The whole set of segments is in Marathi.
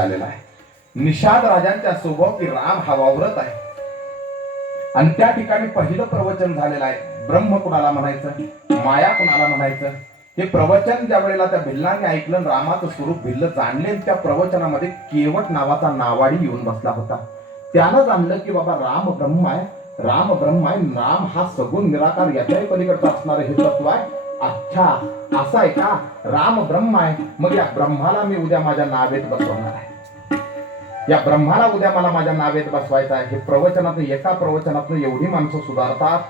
आलेला आहे. निषाद राजांच्या सोबती राम हा वावरत आहे. आणि त्या ठिकाणी पहिलं प्रवचन झालेलं आहे. ब्रह्म कुणाला म्हणायचं? माया कुणाला म्हणायचं? हे प्रवचन ज्या वेळेला त्या भिल्लाने ऐकलं रामाचं स्वरूप भिल्ल जाणले त्या प्रवचनामध्ये केवट नावाचा नावाडी येऊन बसला होता. त्यानं जाणलं की बाबा राम ब्रह्म आहे. राम ब्रह्म आहे. राम हा सगुण निराकार याच्याही पलीकडचा असणार हे तत्व आहे. अच्छा असं आहे का? राम ब्रह्म आहे. मग या ब्रह्माला मी उद्या माझ्या नावेत बसवणार आहे. या ब्रह्माला उद्या मला माझ्या नावेत बसवायचं आहे हे प्रवचनातून एका प्रवचनातून एवढी माणसं सुधारतात.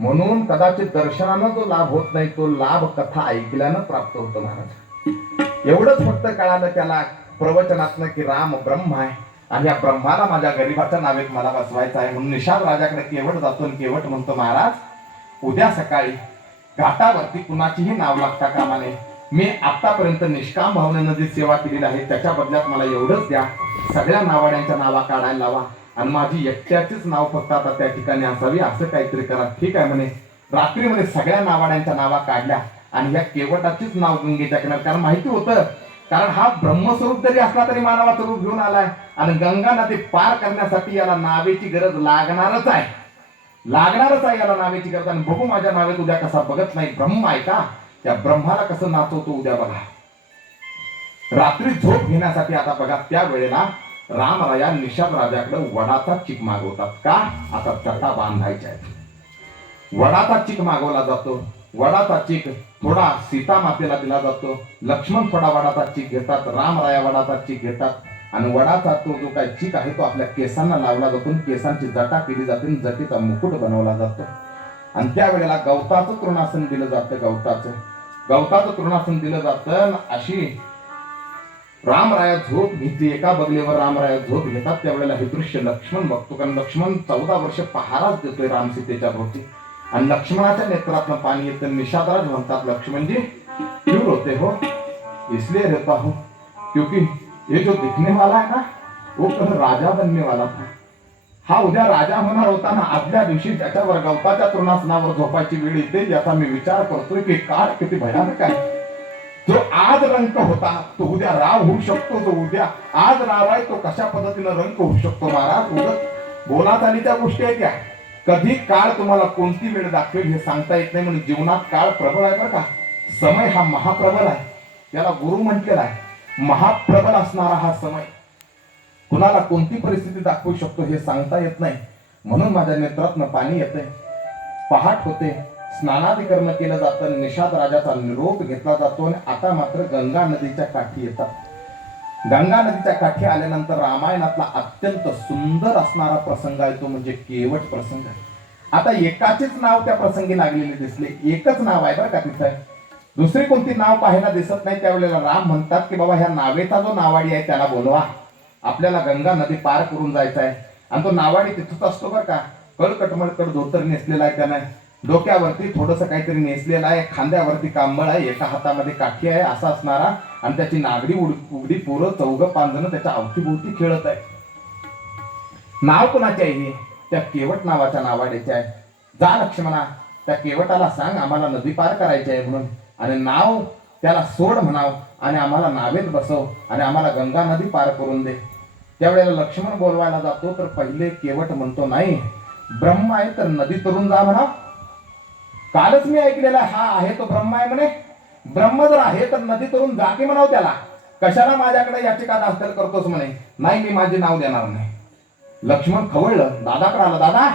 म्हणून कदाचित दर्शनानं जो लाभ होत नाही तो लाभ कथा ऐकल्यानं प्राप्त होतो महाराज. एवढंच फक्त कळालं त्याला प्रवचनातनं की राम ब्रह्म आहे. आणि या ब्रह्माला माझ्या गरीबाच्या नावेत मला बसवायचं आहे म्हणून निषाद राजाकडे केवट जातो आणि केवट म्हणतो महाराज उद्या सकाळी घाटावरती कुणाचीही नाव लागता कामा नये. मी आतापर्यंत निष्काम भावनेनं जी सेवा केलेली आहे त्याच्या बदल्यात मला एवढंच द्या. सगळ्या नावाड्यांच्या नावा काढायला लावा. आणि माझी एकट्याचीच नाव फक्त आता त्या ठिकाणी असावी असं काहीतरी करा. ठीक आहे म्हणे. रात्री म्हणे सगळ्या नावाड्यांच्या नावा काढल्या. आणि ह्या केवटाचीच नाव गंगेच्या किनार. कारण माहिती होतं कारण हा ब्रह्मस्वरूप जरी असला तरी मानवाचं रूप घेऊन आलाय. आणि गंगा नदी पार करण्यासाठी याला नावेची गरज लागणारच आहे. लागणारच आहे याला नावेची गरज. आणि बघू माझ्या नावेत उद्या कसा बघत नाही. ब्रह्म आहे का? त्या ब्रह्माला कसं नाचवतो उद्या बघा. रात्री झोप घेण्यासाठी आता बघा त्या वेळेला रामराया निषाद राजाकडे वडाचा चिक मागवतात का? आता चटा बांधायच्या आहेत. वडाचा चिक मागवला जातो. वडाचा चिक थोडा सीता मातेला दिला जातो. लक्ष्मण थोडा वडाचा चिक घेतात रामराया वडाचा चिक घेतात. आणि वडाचा तो जो काही चिक आहे तो आपल्या केसांना लावला जातो आणि केसांची जटा केली जाते आणि जटीचा मुकुट बनवला जातो. आणि त्यावेळेला गवताचं तृणासन दिलं जातं गवताचं. गवताचं तृणासन दिलं जातं अशी रामराया झोप घेते. एका बगलेवर रामराया झोप घेतात. त्यावेळेला हे दृश्य लक्ष्मण बघतो. कारण लक्ष्मण चौदा वर्ष पहाराच देतोय रामसीतेच्या भोवती. आणि लक्ष्मणाच्या नेत्रातनं पाणी येतं. निषादराज म्हणतात लक्ष्मणजी क्यों रोते हो? इसलिए रहता हो. क्योंकि ये जो दिखने वाला है ना वो कल राजा बनने वाला था. हा उद्या राजा होणार होता ना आदल्या दिवशी त्याच्यावर गवताच्या तृणासनावर झोपायची वेळ येते याचा मी विचार करतोय की काळ किती भयानक आहे. जो आज रंक होता तो उद्या राव होऊ शकतो जो उद्या आज राव आहे तो कशा पद्धतीनं रंक होऊ शकतो महाराज? उगत बोलात आली त्या गोष्टी आहेत काय कधी काळ तुम्हाला कोणती वेळ दाखवेल हे सांगता येत नाही म्हणून जीवनात काळ प्रबळ आहे बरं का. समय हा महाप्रबल आहे. याला गुरु म्हटलेला आहे. महाप्रबल असणारा हा समय. कुणाला कोणती परिस्थिती दाखवू शकतो हे सांगता येत नाही. म्हणून माझ्या नेत्रातनं पाणी येते पहाट होते. स्नानाधिकरण केलं जातं. निषाद राजाचा निरोप घेतला जातो आणि आता मात्र गंगा नदीच्या काठी येतात. गंगा नदीच्या काठी आल्यानंतर रामायणातला अत्यंत सुंदर असणारा प्रसंग आहे तो म्हणजे केवट प्रसंग आहे. आता एकाचेच नाव त्या प्रसंगी लागलेले दिसले. एकच नाव आहे बरं का तिथं. दुसरी कोणती नाव पाहायला दिसत नाही. त्यावेळेला राम म्हणतात की बाबा ह्या नावेचा जो नावाडी आहे त्याला बोलवा. आपल्याला गंगा नदी पार करून जायचं आहे आणि तो नावाडी तिथंच असतो बरं का. कडकटमळकड धोतर नेसलेला आहे त्यानं. डोक्यावरती थोडस काहीतरी नेसलेलं आहे. खांद्यावरती कांबळ आहे. एका हातामध्ये काठी आहे असा असणारा. आणि त्याची नागडी उड उघडी पोरं चौघ पांजणं जण त्याच्या अवतीभोवती खेळत आहे. नाव कोणाचे आहे हे? त्या केवट नावाच्या नावाड्याचे आहे. जा लक्ष्मणा त्या केवटाला सांग आम्हाला नदी पार करायची आहे म्हणून. आणि नाव त्याला सोड म्हणाव आणि आम्हाला नावेत बसव आणि आम्हाला गंगा नदी पार करून दे. त्यावेळेला लक्ष्मण बोलवायला जातो तर पहिले केवट म्हणतो नाही ब्रह्म आहे तर नदी तरून जा म्हणा कालच मी ऐकलेला हा आहे तो ब्रह्म आहे म्हणे. ब्रह्म जर आहे तर नदी तरून जा की म्हणाव त्याला? कशाला माझ्याकडे याचिका दाखल करतोस म्हणे? नाही मी माझे नाव देणार नाही. लक्ष्मण खवळलं दादाकडे आलं दादा.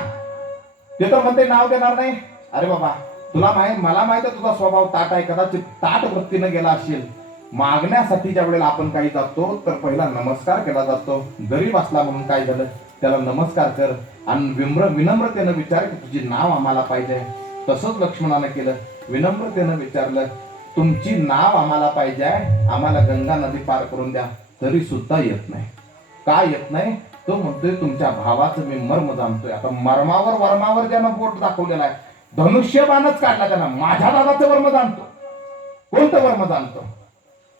ते तर म्हणते नाव देणार नाही. अरे बाबा तुला माहीत मला माहीत आहे तुझा स्वभाव ताट आहे कदाचित ताट वृत्तीनं गेला असेल. मागण्यासाठी ज्या वेळेला आपण काही जातो तर पहिला नमस्कार केला जातो. गरीब असला म्हणून काय झालं त्याला नमस्कार कर आणि विम्र विनम्रतेनं विचार की तुझी नाव आम्हाला पाहिजे. तसंच लक्ष्मणानं केलं. विनम्रतेनं विचारलं तुमची नाव आम्हाला पाहिजे आहे आम्हाला गंगा नदी पार करून द्या. तरी सुद्धा येत नाही. का येत नाही? तो म्हणतोय तुमच्या भावाचं मी मर्म जाणतोय. आता मर्मावर वर्मावर ज्यानं बोट दाखवलेला आहे धनुष्यबाणच काढला त्यानं माझ्या दादाचं वर्म जाणतो. कोणतं वर्म जाणतो?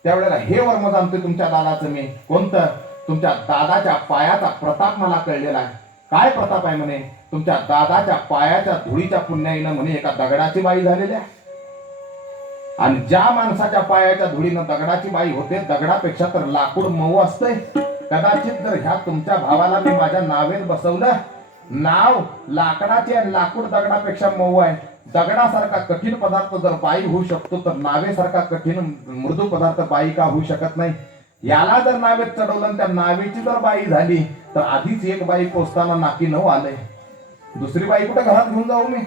त्यावेळेला हे वर्म जाणतोय तुमच्या दादाचं मी. कोणतं? तुमच्या दादाच्या पायाचा प्रताप मला कळलेला आहे. काय प्रताप आहे म्हणे? तुमच्या दादाच्या पायाच्या धुळीच्या पुण्याईनं म्हणे एका दगडाची बाई झालेली आहे. आणि ज्या माणसाच्या पायाच्या धुळीनं दगडाची बाई होते दगडापेक्षा तर लाकूड मऊ असतंय. कदाचित जर ह्या तुमच्या भावाला मी माझ्या नावेत बसवलं नाव लाकडाचे लाकूड दगडापेक्षा मऊ आहे. दगडासारखा कठीण पदार्थ जर बाई होऊ शकतो तर नावेसारखा कठीण मृदू पदार्थ बाई का होऊ शकत नाही? याला जर नावेत चढवलं त्या नावेची जर बाई झाली तर आधीच एक बाई पोचताना नाकी नऊ आले. दुसरी बाई कुठे घरात घेऊन जाऊ मी?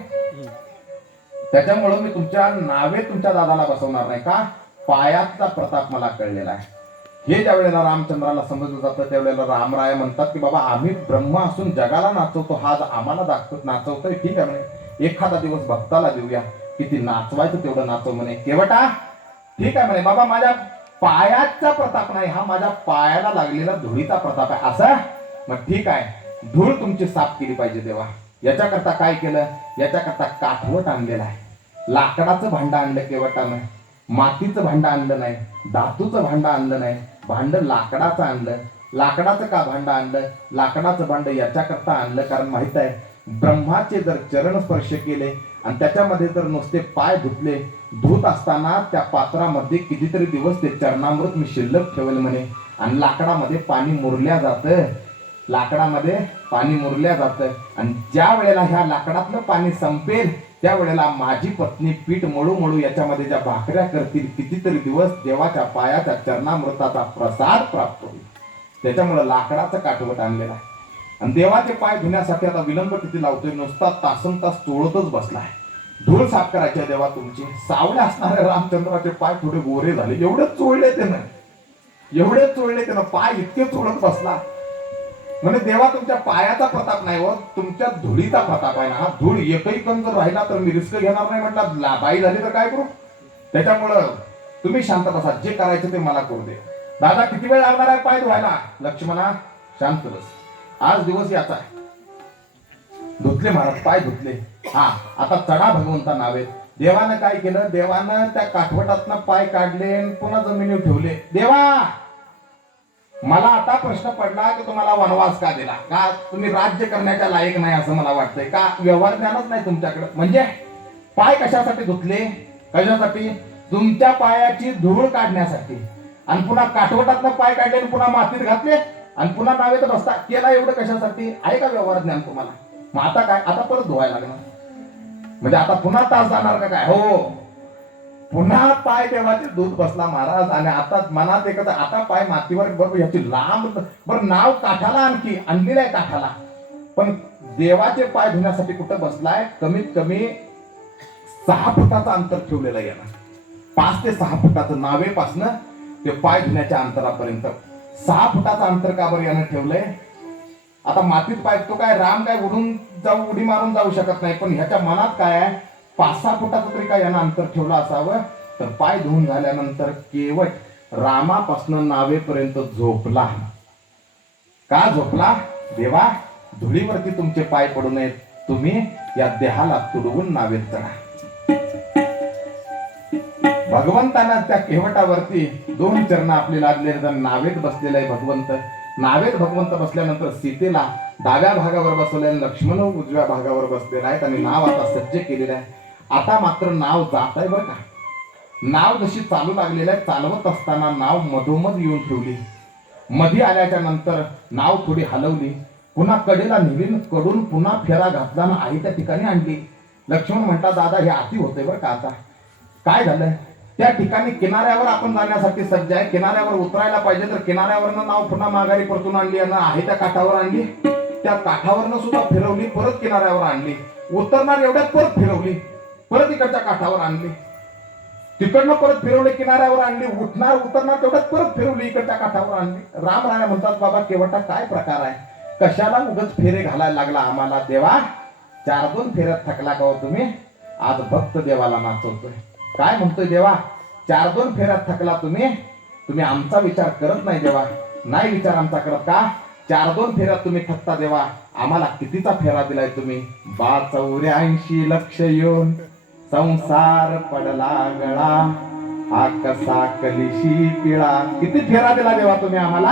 त्याच्यामुळं मी तुमच्या नावे तुमच्या दादाला बसवणार नाही का? पायाचा प्रताप मला कळलेला आहे. हे ज्या वेळेला रामचंद्राला समजलं जातं त्यावेळेला रामराय म्हणतात की बाबा आम्ही ब्रह्म असून जगाला नाचवतो हा आम्हाला दाखवत नाचवतोय ठीक आहे म्हणे. एखादा दिवस भक्ताला देऊया किती नाचवायचं तेवढं नाचव म्हणे. केवटा? ठीक आहे म्हणे. बाबा माझ्या पायाचा प्रताप नाही हा माझ्या पायाला लागलेला धुळीचा प्रताप आहे. असा? मग ठीक आहे. धूळ तुमची साफ केली पाहिजे तेव्हा याच्याकरता काय केलं? याच्याकरता काठवट आणलेलं आहे. लाकडाचं भांडं आणलं केवटानं. मातीचं भांडं आणलं नाही. धातूचं भांडं आणलं नाही. भांडं लाकडाचं आणलं. लाकडाचं का भांडं आणलं? लाकडाचं भांडं याच्याकरता आणलं कारण माहीत आहे ब्रह्माचे जर चरण स्पर्श केले आणि त्याच्यामध्ये जर नुसते पाय धुतले धुत असताना त्या पात्रामध्ये कितीतरी दिवस ते चरणामृत मी शिल्लक ठेवेल म्हणे. आणि लाकडामध्ये पाणी मुरल्या जातं. लाकडामध्ये पाणी मुरल्या जातं. आणि ज्या वेळेला ह्या लाकडातलं पाणी संपेल त्यावेळेला माझी पत्नी पीठ मळू मळू याच्यामध्ये ज्या भाकऱ्या करतील कितीतरी दिवस देवाच्या पायाच्या चरणामृताचा प्रसाद प्राप्त होईल. त्याच्यामुळे लाकडाचं काठवट आणलेलं आहे. आणि देवाचे पाय धुण्यासाठी आता विलंब किती लावतोय नुसता तासन तास चोळतच बसलाय. धूळ साफ करायची आहे देवा तुमची. सावळे असणाऱ्या रामचंद्राचे पाय थोडे गोरे झाले. एवढे चोळले त्यानं. एवढे चोळले त्यानं. पाय इतके चोळत बसला. म्हणजे देवा तुमच्या पायाचा प्रताप नाही हो तुमच्या धुळीचा प्रताप आहे ना हा धूळ एकही कण जर राहिला तर मी रिस्क घेणार नाही म्हटला. बाई झाली तर काय करू? त्याच्यामुळं तुम्ही शांत बसा जे करायचं ते मला करू दे. दादा किती वेळ लागणार आहे पाय धुवायला? लक्ष्मणा शांत बस. आज दिवस याचा आहे. धुतले महाराज पाय धुतले. हा आता चढा भगवंता नावे. देवानं काय केलं? देवानं त्या काठवटातनं पाय काढले आणि पुन्हा जमिनीवर ठेवले. देवा! मला आता प्रश्न पडला की तुम्हाला वनवास का दिला? का तुम्ही राज्य करण्याच्या लायक नाही असं मला वाटतंय? का व्यवहार ज्ञानच नाही तुमच्याकडे? म्हणजे पाय कशासाठी धुतले? कशासाठी? तुमच्या पायाची धूळ काढण्यासाठी. आणि पुन्हा काठवटातनं पाय काढले आणि पुन्हा मातीत घातले आणि पुन्हा नावे तर रस्ता केला एवढं कशासाठी? आहे का व्यवहार ज्ञान तुम्हाला? मग आता काय? आता परत धुवायला लागणार. म्हणजे आता पुन्हा तास जाणार का काय? हो. पुन्हा पाय देवाचे दूध बसला महाराज. आणि आता मनात एकच आता पाय मातीवर बरोबर याची लांब बरं नाव काठाला आणखी आणलेलं आहे काठाला. पण देवाचे पाय धुण्यासाठी कुठं बसलाय? कमीत कमी सहा फुटाचं अंतर ठेवलेलं आहे याला पाच ते सहा फुटाचं नावेपासनं ते पाय धुण्याच्या अंतरापर्यंत. सहा फुटाचं अंतर का बरं यानं ठेवलंय? आता मातीत पाय तो काय राम काय उडून जाऊ उडी मारून जाऊ शकत नाही पण ह्याच्या मनात काय आहे? पाच सहा फुटाचं तरी काय यानं अंतर ठेवलं असावं? तर पाय धुवून झाल्यानंतर केवट रामापासून नावेपर्यंत झोपला. का झोपला? देवा धुळीवरती तुमचे पाय पडू नयेत. तुम्ही या देहाला तुडवून नावेत चढा भगवंतानं त्या केवटावरती दोन चरण आपले लादले तर नावेत बसलेला आहे भगवंत. नावेत भगवंत बसल्यानंतर सीतेला डाव्या भागावर बसवले लक्ष्मण उजव्या भागावर बसलेला आहेत आणि नाव आता सज्ज केलेलं आहे. आता मात्र नाव जात आहे बरं का. नाव जशी चालू लागलेलं आहे चालवत असताना नाव मधोमध येऊन ठेवली. मधी आल्याच्यानंतर नाव थोडी हलवली. पुन्हा कडेला निवीन कडून पुन्हा फेरा घातला आई त्या ठिकाणी आणली. लक्ष्मण म्हणता दादा हे आती होते बरं का आता. काय झालंय? त्या ठिकाणी किनाऱ्यावर आपण जाण्यासाठी सज्ज आहे. किनाऱ्यावर उतरायला पाहिजे तर किनाऱ्यावरनं नाव पुन्हा माघारी परतून आणली आणि आहे त्या काठावर आणली. त्या काठावरनं सुद्धा फिरवली परत किनाऱ्यावर आणली. उतरणार एवढ्यात परत फिरवली. परत इकडच्या काठावर आणली. तिकडनं परत फिरवले किनाऱ्यावर आणली. उठणार उतरणार तेवढ्यात परत फिरवली इकडच्या काठावर आणली. रामराया म्हणतात बाबा केवटा काय प्रकार आहे? कशाला उगच फेरे घालायला लागला आम्हाला देवा? चार दोन फेऱ्यात थकला का हो तुम्ही? आज भक्त देवाला नाचवतोय. काय म्हणतोय देवा? चार दोन फेऱ्यात थकला तुम्ही? तुम्ही आमचा विचार करत नाही देवा. नाही विचार आमचा करत का? चार दोन फेऱ्यात तुम्ही थकता देवा. आम्हाला कितीचा फेरा दिलाय तुम्ही? बा चौऱ्याऐंशी लक्ष येऊन. संसार पडला गळा हा कसा कलिशी पिळा. किती फेरा दिला देवा तुम्ही आम्हाला?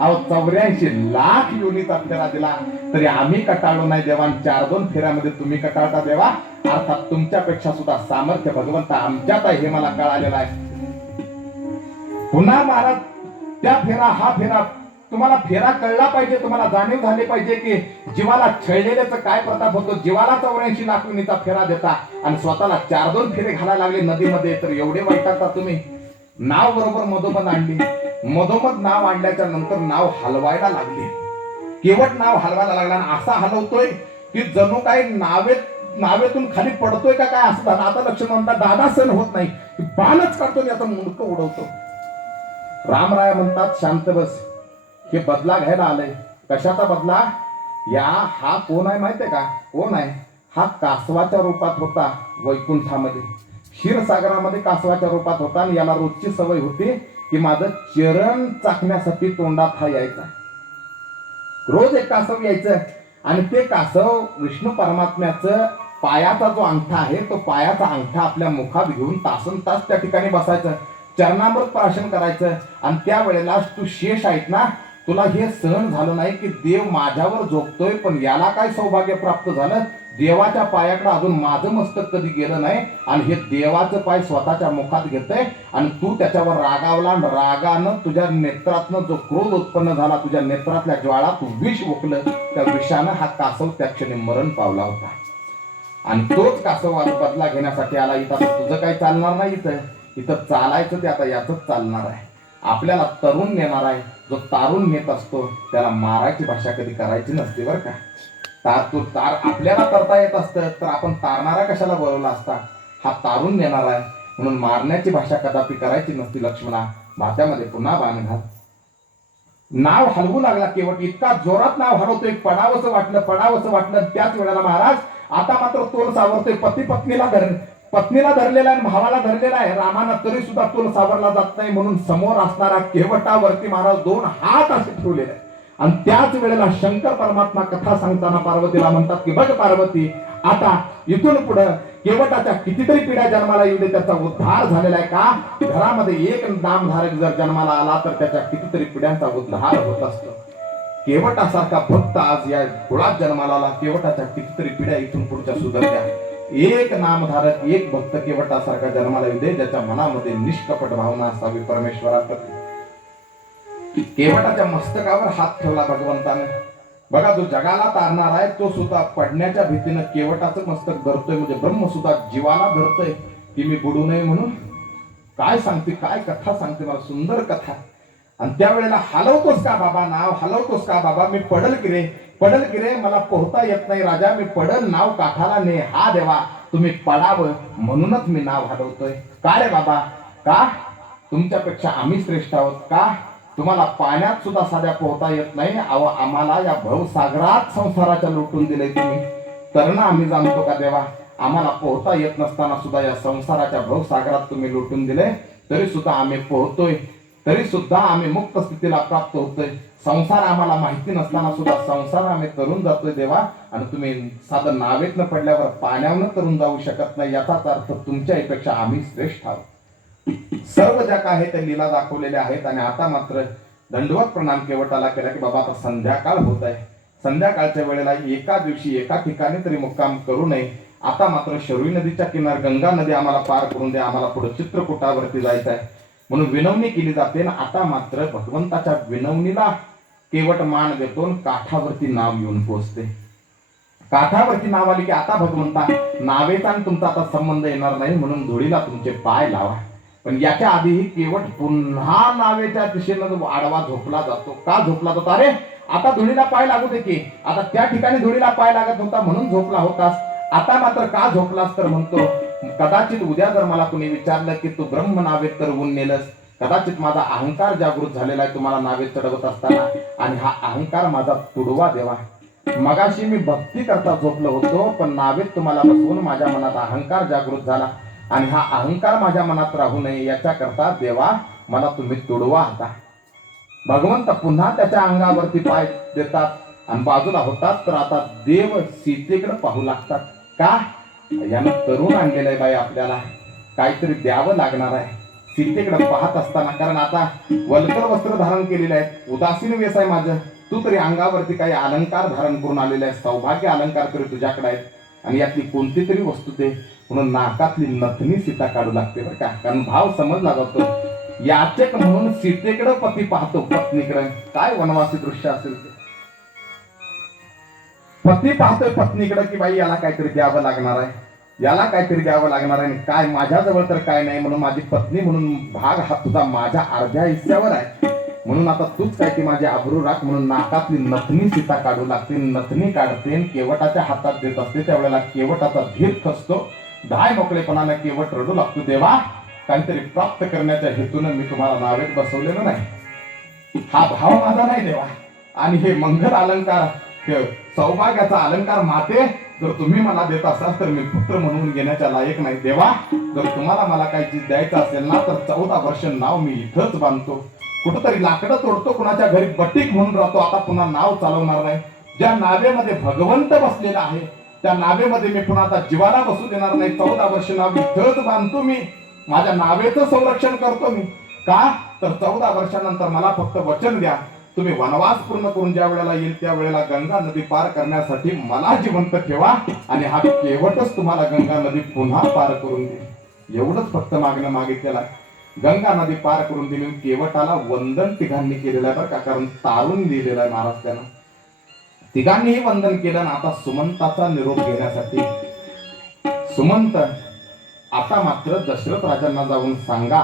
अहो चौऱ्याऐंशी लाख युनिटचा फेरा दिला. तरी आम्ही कटाळलो नाही देवा. चार दोन फेऱ्यामध्ये तुम्ही कटाळता देवा. अर्थात तुमच्यापेक्षा सुद्धा सामर्थ्य भगवंत आमच्यात आहे हे मला कळालेलं आहे. पुन्हा महाराज त्या फेरा हा फेरा तुम्हाला फेरा कळला पाहिजे तुम्हाला जाणीव झाली पाहिजे की जीवाला छळलेल्याचा काय प्रताप होतो? जीवाला चौऱ्याऐंशी लाखणीचा फेरा देता आणि स्वतःला चार दोन फेरे घालायला लागले नदीमध्ये तर एवढे वैतागता तुम्ही? नाव बरोबर मधोमध आणली. मधोमध नाव आणल्याच्या नंतर नाव हलवायला लागले. केवट नाव हलवायला लागला आणि असा हलवतोय की जणू काय नावेत नावेतून खाली पडतोय का काय असं झालं आता लक्ष म्हणतात दादा सण होत नाही. बालच काढतो याचा मुंडक उडवतो. रामराय म्हणतात शांत बस. हे बदला घ्यायला आलंय. कशाचा बदला? या हा कोण आहे माहितीये का? कोण आहे? हा कासवाच्या रूपात होता वैकुंठामध्ये. क्षीरसागरामध्ये कासवाच्या रूपात होता आणि याला रोजची सवय होती की माझं चरण चाकण्यासाठी तोंडात हा यायचा. रोज एक कासव यायचं आणि ते कासव विष्णू परमात्म्याचं पायाचा जो अंगठा आहे तो पायाचा अंगठा आपल्या मुखात घेऊन तासन तास त्या ठिकाणी बसायचं. चरणामृत प्राशन करायचं आणि त्यावेळेला तू शेष आहेत ना तुला हे सहन झालं नाही की देव माझ्यावर झोपतोय पण याला काय सौभाग्य प्राप्त झालं? देवाच्या पायाकडे अजून माझं मस्तक कधी गेलं नाही? आणि हे देवाचं पाय स्वतःच्या मुखात घेतंय आणि तू त्याच्यावर रागावला आणि रागानं तुझ्या नेत्रातनं जो क्रोध उत्पन्न झाला तुझ्या नेत्रातल्या ज्वाळा तू विष ओकलं त्या विषानं हा कासव त्या क्षणी मरण पावला होता. आणि तोच कासव आज बदला घेण्यासाठी आला इथं. तुझं काही चालणार नाही इथं. इथं चालायचं ते आता याच चालणार आहे. आपल्याला तरुण नेणार आहे. जो तारून नेत असतो त्याला मारायची भाषा कधी करायची नसते बरं का. तार तो तार आपल्याला करता येत असतं तर आपण तारणारा कशाला बोलवला असता? हा तारून नेणार आहे. म्हणून मारण्याची भाषा कदापि करायची नसती लक्ष्मणा. भात्यामध्ये पुन्हा बाण घाल. नाव हलवू लागला केवळ इतका जोरात नाव हलवतोय पडावंसं वाटलं पडावंसं वाटलं. त्याच वेळेला महाराज आता मात्र तोल सावरतोय पती पत्नीला धर. पत्नीला धरलेला आहे भावाला धरलेला आहे. रामानं तरी सुद्धा तो सावरला जात नाही म्हणून समोर असणारा केवटावरती महाराज दोन हात असे ठेवलेले आहेत. आणि त्याच वेळेला शंकर परमात्मा कथा सांगताना पार्वतीला म्हणतात की बघ पार्वती आता इथून पुढे केवटाच्या कितीतरी पिढ्या जन्माला येऊ दे त्याचा उद्धार झालेला आहे का? घरामध्ये एक नामधारक जर जन्माला आला तर त्याच्या कितीतरी पिढ्यांचा उद्धार होत असतो. केवटासारखा भक्त आज या कुळात जन्माला आला. केवटाच्या कितीतरी पिढ्या इथून पुढच्या सुधारल्या एक नामधारक एक भक्त केवटासारखा जन्माला येऊ दे ज्याच्या मनामध्ये निष्कपट भावना असावी परमेश्वराप्रती केवटाच्या मस्तकावर हात ठेवला भगवंताने. बघा जो जगाला तारणार आहे तो सुद्धा पडण्याच्या भीतीनं केवटाचं मस्तक धरतोय म्हणजे ब्रह्म सुद्धा जीवाला धरतोय. की मी बुडू नये म्हणून. काय सांगते काय कथा सांगते मला सुंदर कथा. आणि त्यावेळेला हलवतोस का बाबा नाव? हलवतोस का बाबा? मी पडल की रे. पडल की रे मला पोहता येत नाही राजा मी पडल नाव काठाला ने हा देवा तुम्ही पडावं म्हणूनच मी नाव हलवतोय. का रे बाबा? का? तुमच्यापेक्षा आम्ही श्रेष्ठ आहोत. का? तुम्हाला पाण्यात सुद्धा साध्या पोहता येत नाही. अहो आम्हाला या भवसागरात संसाराच्या लुटून दिले तुम्ही. तर ना आम्ही जाणतो का देवा? आम्हाला पोहता येत नसताना सुद्धा या संसाराच्या भवसागरात तुम्ही लुटून दिले तरी सुद्धा आम्ही पोहतोय. तरी सुद्धा आम्ही मुक्त स्थितीला प्राप्त होतोय. संसार आम्हाला माहिती नसताना सुद्धा संसार आम्ही तरुण जातोय देवा. आणि तुम्ही साधं नावेतनं पडल्यावर पाण्यावर तरुण जाऊ शकत नाही. याचाच अर्थ तुमच्यापेक्षा आम्ही श्रेष्ठ आहोत. सर्व ज्या काही त्या लीला दाखवलेल्या आहेत आणि आता मात्र दंडवत प्रणाम केवटाला केला की बाबा आता संध्याकाळ होत आहे. संध्याकाळच्या वेळेला एका दिवशी एका ठिकाणी तरी मुक्काम करू नये. आता मात्र शरवी नदीच्या किनार गंगा नदी आम्हाला पार करून दे. आम्हाला पुढे चित्रकूटावरती जायचं आहे. म्हणून विनवणी केली जाते आणि आता मात्र भगवंताच्या विनवणीला केवट मान देतो काठावरती नाव येऊन पोहोचते काठावरती नाव आली की आता भगवंता नावेचा आणि तुमचा आता संबंध येणार नाही म्हणून धुळीला तुमचे पाय लावा. पण याच्या आधीही केवट पुन्हा नावेच्या दिशेनं आडवा झोपला जातो. का झोपला जातो? अरे आता धुळीला पाय लागू दे की. आता त्या ठिकाणी धुळीला पाय लागत होता म्हणून झोपला होतास. आता मात्र का झोपलास तर म्हणतो कदाचित उद्या जर मला कुणी विचारलं की तू ब्रह्म नावेत तर ऊन नेलंस कदाचित माझा अहंकार जागृत झालेला आहे तुम्हाला नावेत चढवत असताना. आणि हा अहंकार माझा तुडवा देवा मगाशी मी भक्ती करता झोपलो होतो पण नावेत तुम्हाला बसवून माझ्या मनात अहंकार जागृत झाला. आणि हा अहंकार माझ्या मनात राहू नये याच्या करता देवा मला तुम्ही तुडवा आता. भगवंत पुन्हा त्याच्या अंगावरती पाय देतात आणि बाजूला होतात तर आता देव सीतेकडे पाहू लागतात. का? यानं तरुण आणलेलं आहे बाई आपल्याला. काहीतरी द्यावं लागणार आहे. सीतेकडे पाहत असताना कारण आता वलकर वस्त्र धारण केलेले आहेत उदासीन वेस आहे माझं. तू तरी अंगावरती काही अलंकार धारण करून आलेला आहे सौभाग्य अलंकार तरी तुझ्याकडे आहेत. आणि यातली कोणती तरी वस्तू दे. म्हणून नाकातली नथनी सीता काढू लागते बरं का. कारण भाव समजला जातो. याचक म्हणून सीतेकडे पती पाहतो पत्नीकडे. काय वनवासी दृश्य असेल ते. पत्नी पाहतोय पत्नीकडे की बाई याला काहीतरी द्यावं लागणार आहे. याला काहीतरी द्यावं लागणार आहे. आणि काय माझ्याजवळ तर काय नाही म्हणून माझी पत्नी म्हणून भाग हा तुझा माझ्या अर्ध्या हिस्स्यावर आहे. म्हणून आता तूच काय की माझी आबरू राख म्हणून नाकातली नथनी सीता काढू लागते. नथनी काढते केवटाच्या हातात देत असते. त्यावेळेला केवटाचा धीर खसतो. धाय मोकळेपणानं केवट रडू लागतो. देवा काहीतरी प्राप्त करण्याच्या हेतून मी तुम्हाला नावेत बसवलेलं नाही. हा भाव माझा नाही देवा. आणि हे मंगल अलंकार सौभाग्याचा अलंकार माते जर तुम्ही मला देत असाल तर मी पुत्र म्हणून घेण्याच्या लायक नाही देवा. जर तुम्हाला मला काही चीज द्यायचं असेल ना तर चौदा वर्ष नाव मी इथंच बांधतो. कुठंतरी लाकडं तोडतो कुणाच्या घरी बटीक म्हणून राहतो आता पुन्हा नाव चालवणार नाही. ज्या नावेमध्ये भगवंत बसलेला आहे त्या नावेमध्ये मी पुन्हा आता जीवाला बसू देणार नाही. चौदा वर्ष नाव इथंच बांधतो मी. माझ्या नावेचं संरक्षण करतो मी. का? तर चौदा वर्षानंतर मला फक्त वचन द्या. तुम्ही वनवास पूर्ण करून ज्या वेळेला येईल त्या वेळेला गंगा नदी पार करण्यासाठी मला जिवंत ठेवा आणि हा केवटच तुम्हाला गंगा नदी पुन्हा पार करून दे एवढंच फक्त मागणं मागितलेलं आहे. गंगा नदी पार करून दिली केवटाला वंदन तिघांनी केलेलं आहे बरं का कारण तारून दिलेलं आहे महाराज त्यानं तिघांनीही वंदन केलं आणि आता सुमंताचा निरोप घेण्यासाठी. सुमंत आता मात्र दशरथ राजांना जाऊन सांगा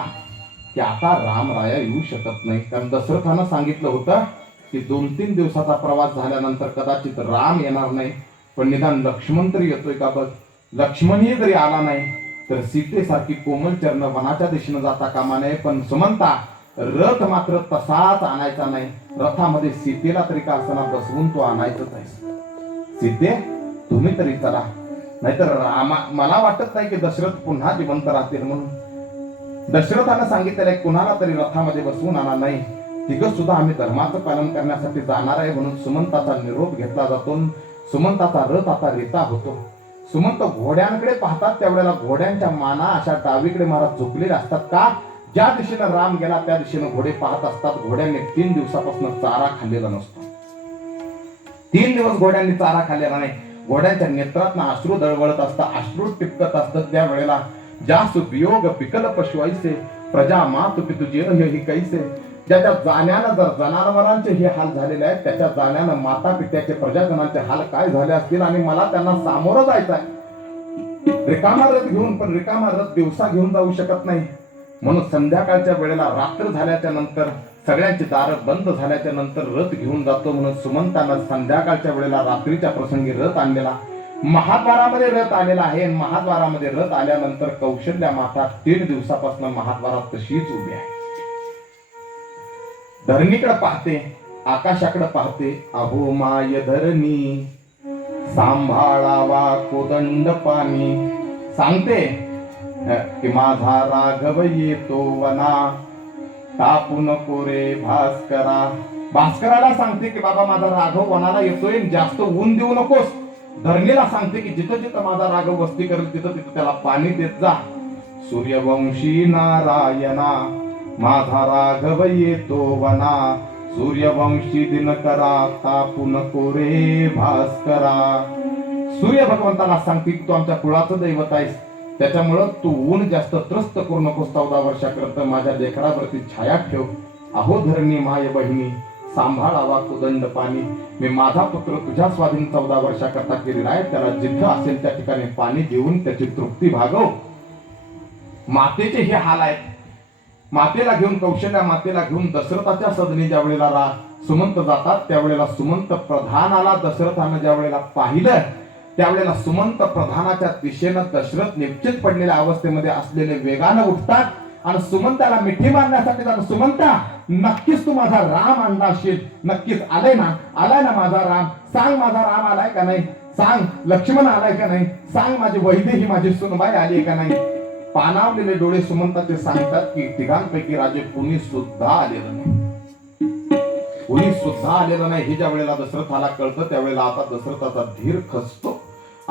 की आता रामराया येऊ शकत नाही. कारण दशरथानं सांगितलं होतं की दोन तीन दिवसाचा प्रवास झाल्यानंतर कदाचित राम येणार नाही. पण निदान लक्ष्मण तरी येतोय का बघ? लक्ष्मणही जरी आला नाही तर सीतेसारखी कोमल चरण वनाच्या दिशेनं जाता कामा नये. पण सुमंता रथ मात्र तसाच आणायचा नाही. रथामध्ये सीतेला तरी का असताना बसवून तो आणायचंच आहे. सीते तुम्ही तरी चला. नाहीतर रामा मला वाटत नाही की दशरथ पुन्हा जिवंत राहतील म्हणून. दशरथानं सांगितलेलं आहे कुणाला तरी रथामध्ये बसवून आणा नाही. तिघ सुद्धा आम्ही धर्माचं पालन करण्यासाठी जाणार आहे म्हणून सुमंताचा निरोप घेतला जातो सुमंताचा रथ आता रेता होतो. सुमंत घोड्यांकडे पाहतात त्यावेळेला घोड्यांच्या माना अशा डावीकडे महाराज झोपलेले असतात का? ज्या दिशेनं राम गेला त्या दिशेनं घोडे पाहत असतात. घोड्यांनी तीन दिवसापासून चारा खाल्लेला नसतो. तीन दिवस घोड्यांनी चारा खाल्लेला नाही. घोड्यांच्या नेत्रात अश्रू दळवळत असतात अश्रू टिपकत असतात त्या वेळेला जास वियोग पिकल पशु ऐसे प्रजा मात पितुजे हे ही कैसे? ज्याच्या जाण्यानं जर जनावरांचे हे हाल झालेले आहेत त्याच्या जाण्यानं माता पित्याचे प्रजाजनांचे हाल काय झाले असतील आणि मला त्यांना सामोरं जायचं आहे? रिकामा रथ घेऊन पण रिकामा रथ दिवसा घेऊन जाऊ शकत नाही. म्हणून संध्याकाळच्या वेळेला रात्र झाल्याच्यानंतर सगळ्यांची दारं बंद झाल्याच्यानंतर रथ घेऊन जातो म्हणून सुमंतानं संध्याकाळच्या वेळेला रात्रीच्या प्रसंगी रथ आणलेला. महाद्वारामध्ये रथ आलेला आहे. महाद्वारामध्ये रथ आल्यानंतर कौशल्या माता तीन दिवसापासून महाद्वारात तशीच उभी आहे. धरणीकडे पाहते आकाशाकडे पाहते अहो माय धरणी सांभाळावा कोदंड पाणी. सांगते की माझा राघव येतो वना. तापू नको रे भास्करा. भास्कराला सांगते की बाबा माझा राघव वनाला येतोय जास्त ऊन देऊ नकोस. धरणीला सांगते की जिथं जिथं माझा राघव वस्ती करेल तिथं तिथं त्याला पाणी देत जा. सूर्यवंशी नारायणा माझा राघव येतो वना. सूर्यवंशी दिनकरा तापून कोरे भास्करा. सूर्य भगवंताला सांगते की तू आमच्या कुळाचं दैवत आहेस. त्याच्यामुळं तू ऊन जास्त त्रस्त करू नकोस चौदा वर्षाकरता माझ्या लेकरावरती छाया ठेव. अहो धरणी माय बहिणी सांभाळावा कुदंड पाणी. मी माझा पुत्र तुझ्या स्वाधीन चौदा वर्षाकरता केलेला आहे. त्याला जिथं असेल त्या ठिकाणी पाणी देऊन त्याची तृप्ती भागव. मातेचे हे हाल आहेत. मातेला घेऊन कौशल्या मातेला घेऊन दशरथाच्या सदनी ज्या वेळेला रा सुमंत जातात त्यावेळेला सुमंत प्रधानाला दशरथानं ज्या वेळेला पाहिलं त्यावेळेला सुमंत प्रधानाच्या दिशेनं दशरथ निश्चित पडलेल्या अवस्थेमध्ये असलेले वेगानं उठतात आणि सुमंताला मिठी मारण्यासाठी जातात. सुमंता नक्कीच तू माझा राम आणला असशील नक्कीच आलाय ना? आलाय ना माझा राम? सांग माझा राम आलाय का नाही? सांग. लक्ष्मण आलाय का नाही? सांग माझी वैद्य ही माझी सुनबाई आली का नाही? पानावलेले डोळे सुमंताचे सांगतात की तिघांपैकी राजे कुणी सुद्धा आलेलं नाही. कुणी सुद्धा आलेलं नाही. हे ज्या वेळेला दशरथाला कळतं त्यावेळेला आता दशरथाचा धीर खचतो